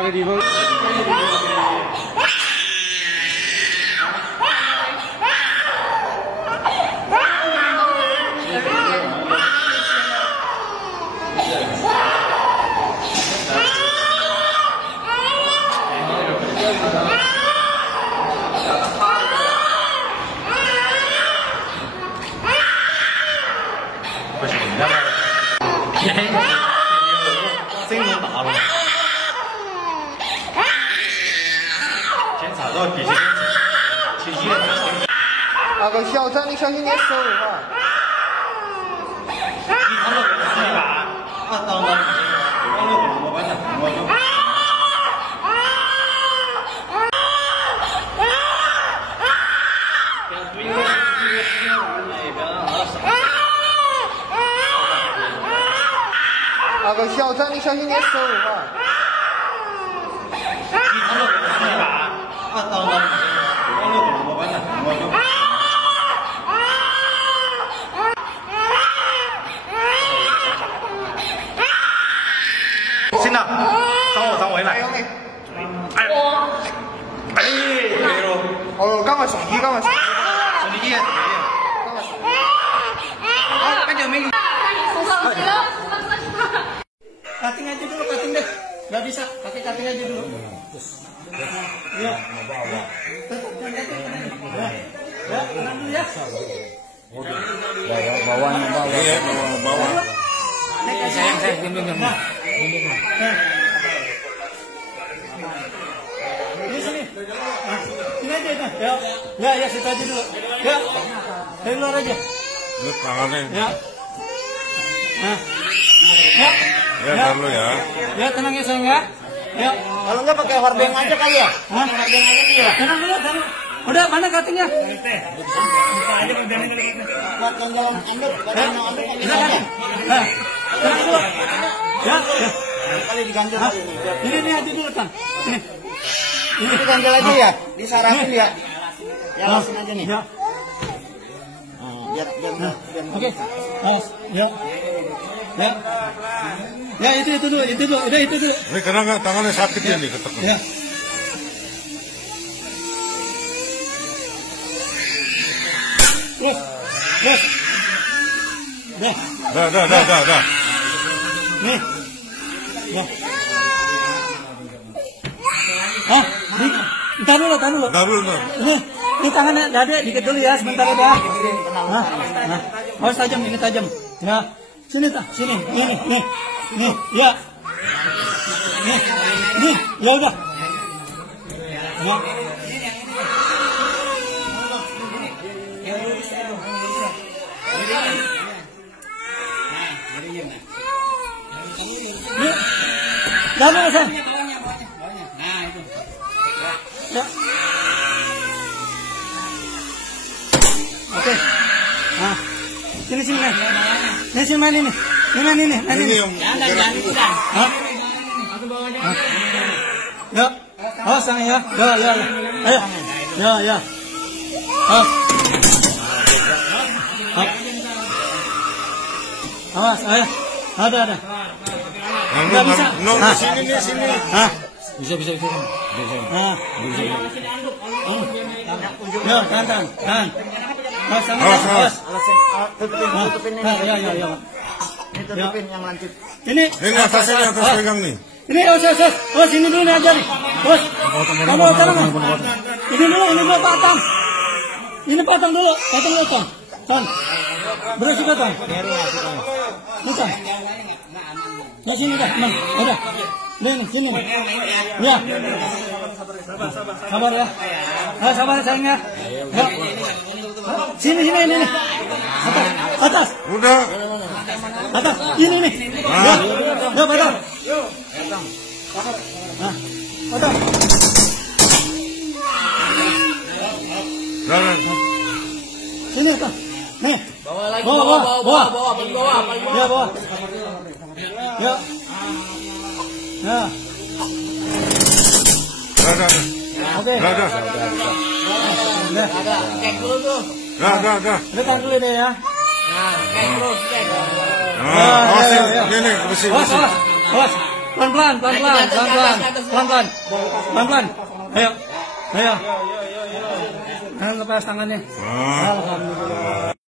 那个地方。不行，那个，真能打了。检查到必须去医院。那个小张，你小心点手哈。你看到这是一半，啊，当当，往那动我把它动我就。那个小张，你小心点手哈。你看到这是一半，啊，当当，往那动我把它动我就。行了，掌位来。哎，对了。哦，赶快送医，赶快送医。送你医院，赶快送医。感觉没有。Cutting aja dulu, cutting deh. Nggak bisa, pakai cutting aja dulu. Ya. Ya, tenang dulu ya. Bawahnya bawah. Iya, bawah. Saya bimbing. Ini sini. Ini aja itu. Ya, ya situ aja dulu. Ya. Dari luar aja. Lu tangannya. Ya. Nah. Ya. Ya, dulu ya. Ya, tenang ya sayang ya. Ya. Kalau nggak pakai hordeng aja kali ya? Hah? Hordeng aja nih ya. Tenang dulu, tenang. Udah, mana cuttingnya? Buat ganjalan anduk, buat ganjalan anduk aja. Nah, tenang dulu. Ya, ya. Kali diganjal kali ini. Ini aja dulu, Kang. Ini. Ini diganjal aja ya? Disarahin ya? Ya, langsung aja nih. Ya. Biar. Oke. Awas. Ya. Ya. Ya, itu dulu, udah itu dulu. Ini karena tangannya sakit ya nih ketekan. Ya. Terus. Dah. Nih. Ya. Ah, bentar dulu. Ini tangannya dada dikit dulu ya, sebentar udah. Nah. Harus tajam, ini tajam. Ya. Sini, nih, ya. Nih, ya udah. Ya. Nih, jangan dulu, San. Nah, itu. Ya. Oke. Nah, sini, Nih, sini main ini. Ini yang Hah? Ya. Awas sang ya. Ya. Ayo. Ya. Awas, ayo. Ada. Enggak bisa. Sini. Hah? Bisa. Nah. Ya, tahan. Awas. Tutupin ini. Ya. Ini tutupin yang lanjut. Ini atas pegang nih. Ini awas ini dulu nih aja nih. Bos. Kamu taruh. Ini dulu patang. Ini patang dulu, Tang. Tan. Bersih Tang. Bukan. Nah, sini dah, Mang. Udah. Nih, sini. Ya. Sabar ya. Sabar sayangnya. Ya. Sini ini. Atas. Udah. Atas. Ini nih. Ya. Ya, patang. Nah, patang. Sini, Tang. Nih. Bawa. Ya, bawa. Ya. Oke. Cek dulu tuh. Dekat dulu deh ya. Cek terus. Ini, Awas. Pelan-pelan. Ayo. Jangan lepas tangannya. Alhamdulillah.